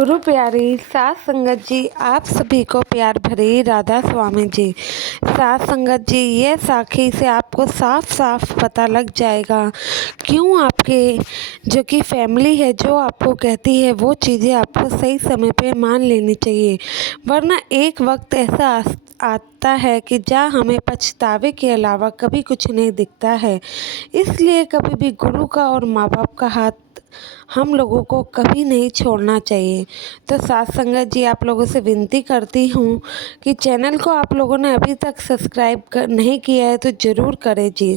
गुरु प्यारी सात संगत जी, आप सभी को प्यार भरी राधा स्वामी जी। सात संगत जी, ये साखी से आपको साफ साफ पता लग जाएगा क्यों आपके जो कि फैमिली है जो आपको कहती है वो चीज़ें आपको सही समय पे मान लेनी चाहिए, वरना एक वक्त ऐसा आता है कि जहाँ हमें पछतावे के अलावा कभी कुछ नहीं दिखता है। इसलिए कभी भी गुरु का और माँ बाप का हाथ हम लोगों को कभी नहीं छोड़ना चाहिए। तो साथ संगत जी, आप लोगों से विनती करती हूँ कि चैनल को आप लोगों ने अभी तक सब्सक्राइब नहीं किया है तो ज़रूर करें जी।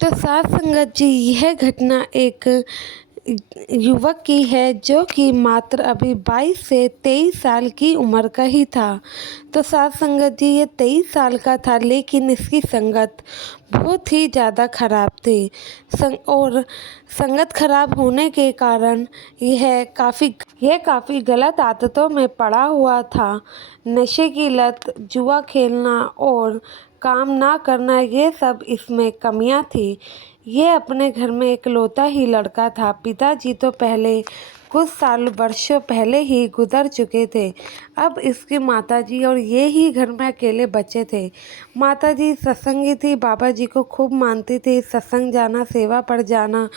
तो साथ संगत जी, यह घटना एक युवक की है जो कि मात्र अभी 22 से 23 साल की उम्र का ही था। तो साथ संगत जी, ये 23 साल का था लेकिन इसकी संगत बहुत ही ज़्यादा ख़राब थी। और संगत खराब होने के कारण यह काफ़ी गलत आदतों में पड़ा हुआ था। नशे की लत, जुआ खेलना और काम ना करना, ये सब इसमें कमियां थी। ये अपने घर में इकलौता ही लड़का था। पिताजी तो पहले कुछ वर्षों पहले ही गुजर चुके थे। अब इसकी माताजी और ये ही घर में अकेले बचे थे। माताजी सत्संगी थी, बाबा जी को खूब मानती थी। सत्संग जाना, सेवा पर जाना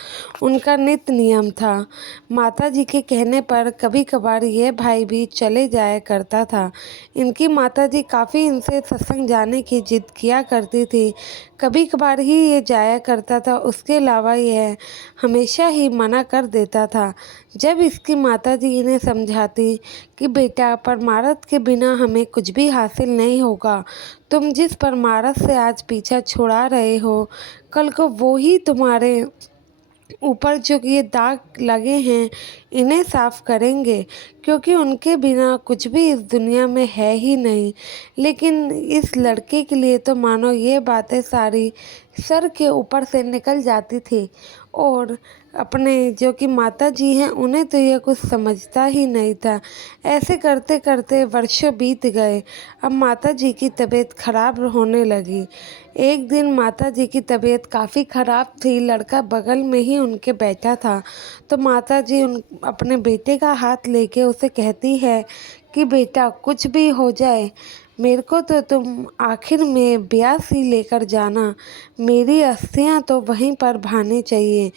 उनका नित्य नियम था। माताजी के कहने पर कभी कभार ये भाई भी चले जाया करता था। इनकी माताजी काफ़ी इनसे सत्संग जाने की जिद किया करती थी। कभी कभार ही ये जाया करता था, उसके अलावा यह हमेशा ही मना कर देता था। जब इसकी माताजी इन्हें समझाती कि बेटा, परमार्थ के बिना हमें कुछ भी हासिल नहीं होगा। तुम जिस परमार्थ से आज पीछा छुड़ा रहे हो, कल को वो ही तुम्हारे ऊपर जो ये दाग लगे हैं इन्हें साफ करेंगे, क्योंकि उनके बिना कुछ भी इस दुनिया में है ही नहीं। लेकिन इस लड़के के लिए तो मानो ये बातें सारी सर के ऊपर से निकल जाती थी। और अपने जो कि माता जी हैं उन्हें तो यह कुछ समझता ही नहीं था। ऐसे करते करते वर्षों बीत गए। अब माता जी की तबीयत खराब होने लगी। एक दिन माता जी की तबीयत काफ़ी ख़राब थी। लड़का बगल में ही उनके बैठा था। तो माता जी अपने बेटे का हाथ लेके उसे कहती है कि बेटा, कुछ भी हो जाए मेरे को तो तुम आखिर में ब्यास ही लेकर जाना। मेरी अस्थियां तो वहीं पर भानी चाहिए,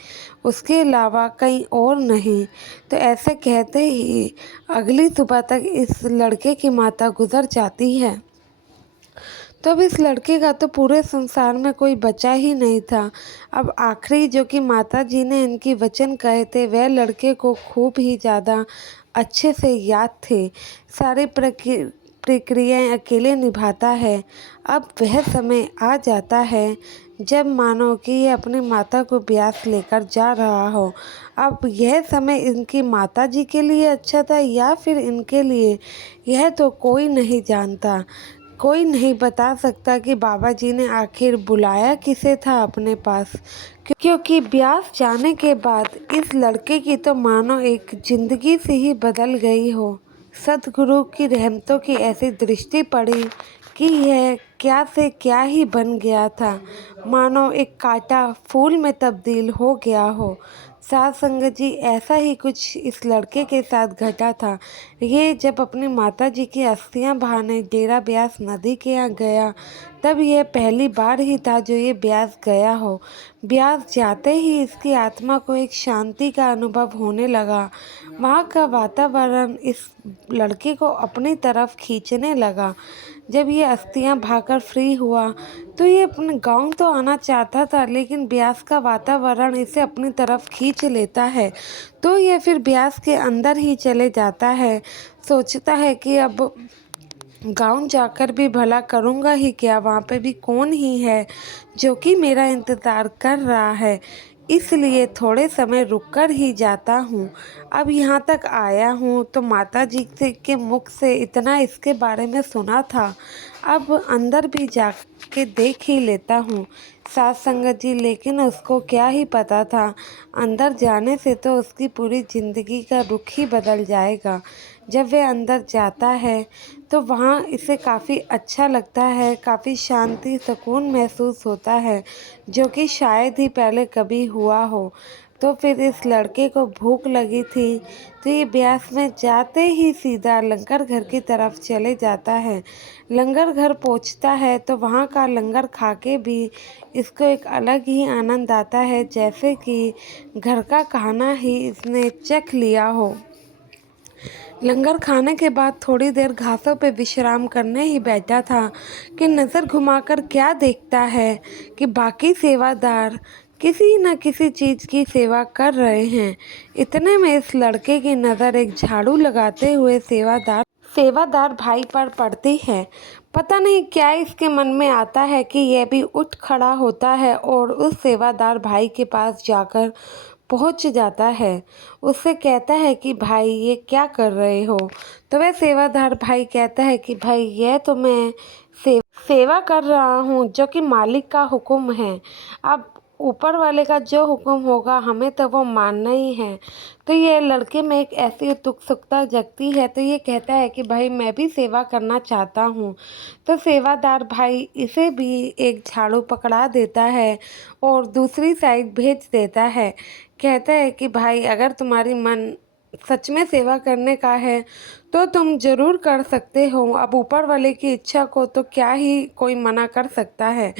उसके अलावा कहीं और नहीं। तो ऐसे कहते ही अगली सुबह तक इस लड़के की माता गुजर जाती है। तो अब इस लड़के का तो पूरे संसार में कोई बचा ही नहीं था। अब आखिरी जो कि माता जी ने इनकी वचन कहे थे वह लड़के को खूब ही ज़्यादा अच्छे से याद थे। सारी प्रक्रियाएं अकेले निभाता है। अब वह समय आ जाता है जब मानो कि ये अपनी माता को ब्यास लेकर जा रहा हो। अब यह समय इनकी माता जी के लिए अच्छा था या फिर इनके लिए, यह तो कोई नहीं जानता। कोई नहीं बता सकता कि बाबा जी ने आखिर बुलाया किसे था अपने पास, क्योंकि ब्यास जाने के बाद इस लड़के की तो मानो एक जिंदगी से ही बदल गई हो। सदगुरु की रहमतों की ऐसी दृष्टि पड़ी कि यह क्या से क्या ही बन गया था, मानो एक कांटा फूल में तब्दील हो गया हो। साथ संगत जी, ऐसा ही कुछ इस लड़के के साथ घटा था। ये जब अपनी माता जी की अस्थियां बहाने डेरा ब्यास नदी के यहाँ गया, तब यह पहली बार ही था जो ये ब्यास गया हो। ब्यास जाते ही इसकी आत्मा को एक शांति का अनुभव होने लगा। वहाँ का वातावरण इस लड़के को अपनी तरफ खींचने लगा। जब ये अस्थियां भाकर फ्री हुआ तो ये अपने गांव तो आना चाहता था, लेकिन ब्यास का वातावरण इसे अपनी तरफ खींच लेता है। तो ये फिर ब्यास के अंदर ही चले जाता है। सोचता है कि अब गांव जाकर भी भला करूँगा ही क्या, वहाँ पे भी कौन ही है जो कि मेरा इंतज़ार कर रहा है। इसलिए थोड़े समय रुककर ही जाता हूँ। अब यहाँ तक आया हूँ तो माता जी के मुख से इतना इसके बारे में सुना था, अब अंदर भी जाके देख ही लेता हूँ। साथ संगत जी, लेकिन उसको क्या ही पता था, अंदर जाने से तो उसकी पूरी ज़िंदगी का रुख ही बदल जाएगा। जब वह अंदर जाता है तो वहाँ इसे काफ़ी अच्छा लगता है, काफ़ी शांति सुकून महसूस होता है, जो कि शायद ही पहले कभी हुआ हो। तो फिर इस लड़के को भूख लगी थी, तो ये ब्यास में जाते ही सीधा लंगर घर की तरफ चले जाता है। लंगर घर पहुंचता है तो वहाँ का लंगर खा के भी इसको एक अलग ही आनंद आता है, जैसे कि घर का खाना ही इसने चख लिया हो। लंगर खाने के बाद थोड़ी देर घासों पे विश्राम करने ही बैठा था कि नज़र घुमाकर क्या देखता है कि बाकी सेवादार किसी न किसी चीज़ की सेवा कर रहे हैं। इतने में इस लड़के की नज़र एक झाड़ू लगाते हुए सेवादार भाई पर पड़ती है। पता नहीं क्या इसके मन में आता है कि यह भी उठ खड़ा होता है और उस सेवादार भाई के पास जाकर पहुंच जाता है। उससे कहता है कि भाई ये क्या कर रहे हो? तो वह सेवादार भाई कहता है कि भाई यह तो मैं सेवा कर रहा हूँ जो कि मालिक का हुक्म है। अब ऊपर वाले का जो हुक्म होगा हमें तो वो मानना ही है। तो ये लड़के में एक ऐसी उत्सुकता जगती है, तो ये कहता है कि भाई मैं भी सेवा करना चाहता हूँ। तो सेवादार भाई इसे भी एक झाड़ू पकड़ा देता है और दूसरी साइड भेज देता है। कहता है कि भाई अगर तुम्हारी मन सच में सेवा करने का है तो तुम ज़रूर कर सकते हो। अब ऊपर वाले की इच्छा को तो क्या ही कोई मना कर सकता है।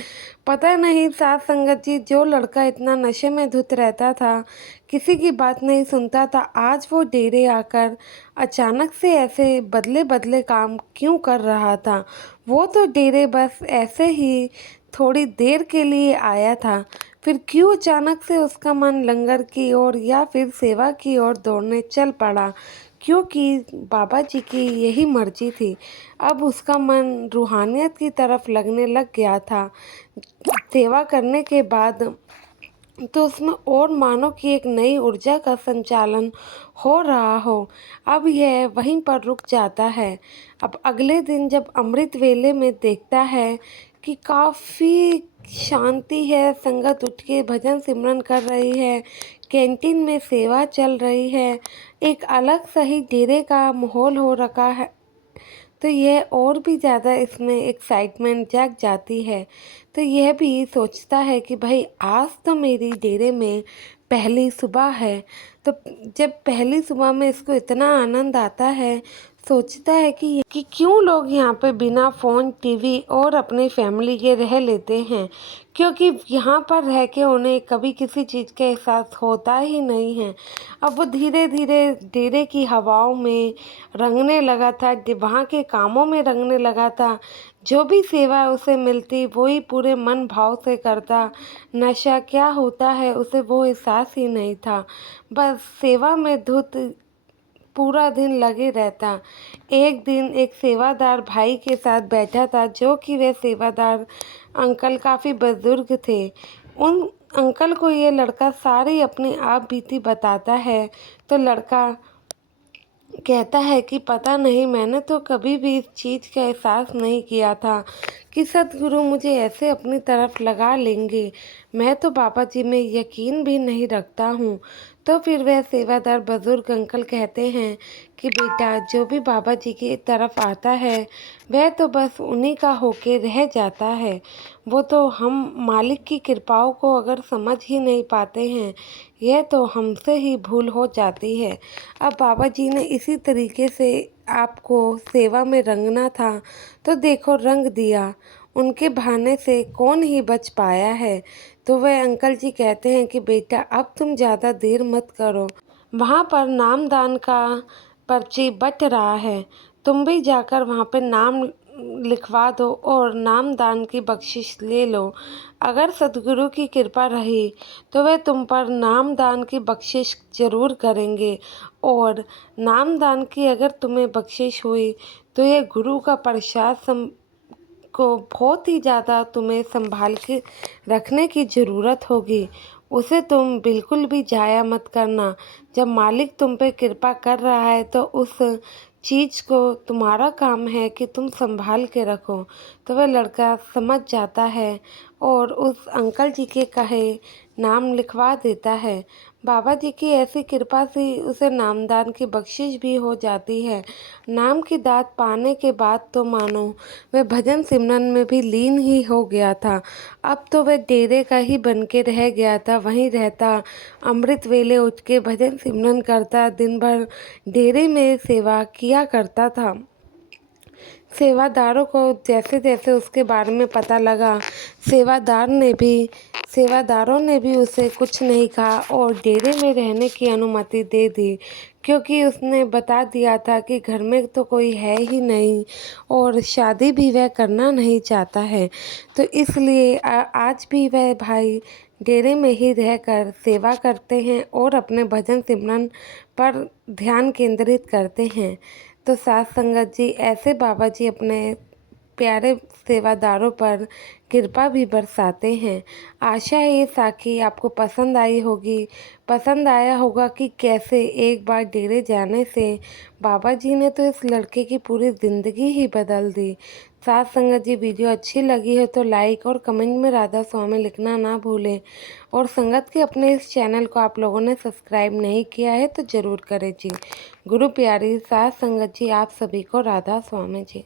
पता नहीं साथ संगत जी, जो लड़का इतना नशे में धुत रहता था, किसी की बात नहीं सुनता था, आज वो डेरे आकर अचानक से ऐसे बदले बदले काम क्यों कर रहा था? वो तो डेरे बस ऐसे ही थोड़ी देर के लिए आया था, फिर क्यों अचानक से उसका मन लंगर की ओर या फिर सेवा की ओर दौड़ने चल पड़ा? क्योंकि बाबा जी की यही मर्जी थी। अब उसका मन रूहानियत की तरफ लगने लग गया था। सेवा करने के बाद तो उसमें और मानो कि एक नई ऊर्जा का संचालन हो रहा हो। अब यह वहीं पर रुक जाता है। अब अगले दिन जब अमृत वेले में देखता है कि काफ़ी शांति है, संगत उठ के भजन सिमरन कर रही है, कैंटीन में सेवा चल रही है, एक अलग सही डेरे का माहौल हो रखा है, तो यह और भी ज़्यादा इसमें एक्साइटमेंट जाग जाती है। तो यह भी सोचता है कि भाई आज तो मेरी डेरे में पहली सुबह है। तो जब पहली सुबह में इसको इतना आनंद आता है, सोचता है कि क्यों लोग यहाँ पे बिना फ़ोन, टीवी और अपनी फैमिली के रह लेते हैं, क्योंकि यहाँ पर रह के उन्हें कभी किसी चीज़ का एहसास होता ही नहीं है। अब वो धीरे धीरे डेरे की हवाओं में रंगने लगा था, वहाँ के कामों में रंगने लगा था। जो भी सेवा उसे मिलती वही पूरे मन भाव से करता। नशा क्या होता है उसे वो एहसास ही नहीं था। बस सेवा में धुत पूरा दिन लगे रहता। एक दिन एक सेवादार भाई के साथ बैठा था, जो कि वे सेवादार अंकल काफ़ी बुजुर्ग थे। उन अंकल को ये लड़का सारी अपनी आप बीती बताता है। तो लड़का कहता है कि पता नहीं, मैंने तो कभी भी इस चीज़ का एहसास नहीं किया था कि सतगुरु मुझे ऐसे अपनी तरफ लगा लेंगे। मैं तो बाबा जी में यकीन भी नहीं रखता हूँ। तो फिर वह सेवादार बुजुर्ग अंकल कहते हैं कि बेटा, जो भी बाबा जी की तरफ आता है वह तो बस उन्हीं का होके रह जाता है। वो तो हम मालिक की कृपाओं को अगर समझ ही नहीं पाते हैं, यह तो हमसे ही भूल हो जाती है। अब बाबा जी ने इसी तरीके से आपको सेवा में रंगना था, तो देखो रंग दिया। उनके बहाने से कौन ही बच पाया है। तो वह अंकल जी कहते हैं कि बेटा, अब तुम ज़्यादा देर मत करो, वहाँ पर नामदान का पर्ची बँट रहा है, तुम भी जाकर वहाँ पे नाम लिखवा दो और नामदान की बख्शिश ले लो। अगर सद्गुरु की कृपा रही तो वे तुम पर नामदान की बख्शिश ज़रूर करेंगे, और नामदान की अगर तुम्हें बख्शिश हुई तो ये गुरु का प्रसाद को बहुत ही ज़्यादा तुम्हें संभाल के रखने की ज़रूरत होगी। उसे तुम बिल्कुल भी जाया मत करना। जब मालिक तुम पे कृपा कर रहा है तो उस चीज़ को तुम्हारा काम है कि तुम संभाल के रखो। तो वह लड़का समझ जाता है और उस अंकल जी के कहे नाम लिखवा देता है। बाबा जी की ऐसी कृपा से उसे नामदान की बख्शिश भी हो जाती है। नाम की दात पाने के बाद तो मानो वह भजन सिमरन में भी लीन ही हो गया था। अब तो वह डेरे का ही बन के रह गया था, वहीं रहता, अमृत वेले उठ के भजन सिमरन करता, दिन भर डेरे में सेवा किया करता था। सेवादारों को जैसे जैसे उसके बारे में पता लगा, सेवादारों ने भी उसे कुछ नहीं कहा और डेरे में रहने की अनुमति दे दी, क्योंकि उसने बता दिया था कि घर में तो कोई है ही नहीं और शादी भी वह करना नहीं चाहता है। तो इसलिए आज भी वह भाई डेरे में ही रहकर सेवा करते हैं और अपने भजन सिमरन पर ध्यान केंद्रित करते हैं। तो साथ संगत जी, ऐसे बाबा जी अपने प्यारे सेवादारों पर कृपा भी बरसाते हैं। आशा है ये साखी आपको पसंद आया होगा कि कैसे एक बार डेरे जाने से बाबा जी ने तो इस लड़के की पूरी ज़िंदगी ही बदल दी। साथ संगत जी, वीडियो अच्छी लगी हो तो लाइक और कमेंट में राधा स्वामी लिखना ना भूलें। और संगत के अपने इस चैनल को आप लोगों ने सब्सक्राइब नहीं किया है तो ज़रूर करें जी। गुरु प्यारी साथ संगत जी, आप सभी को राधा स्वामी जी।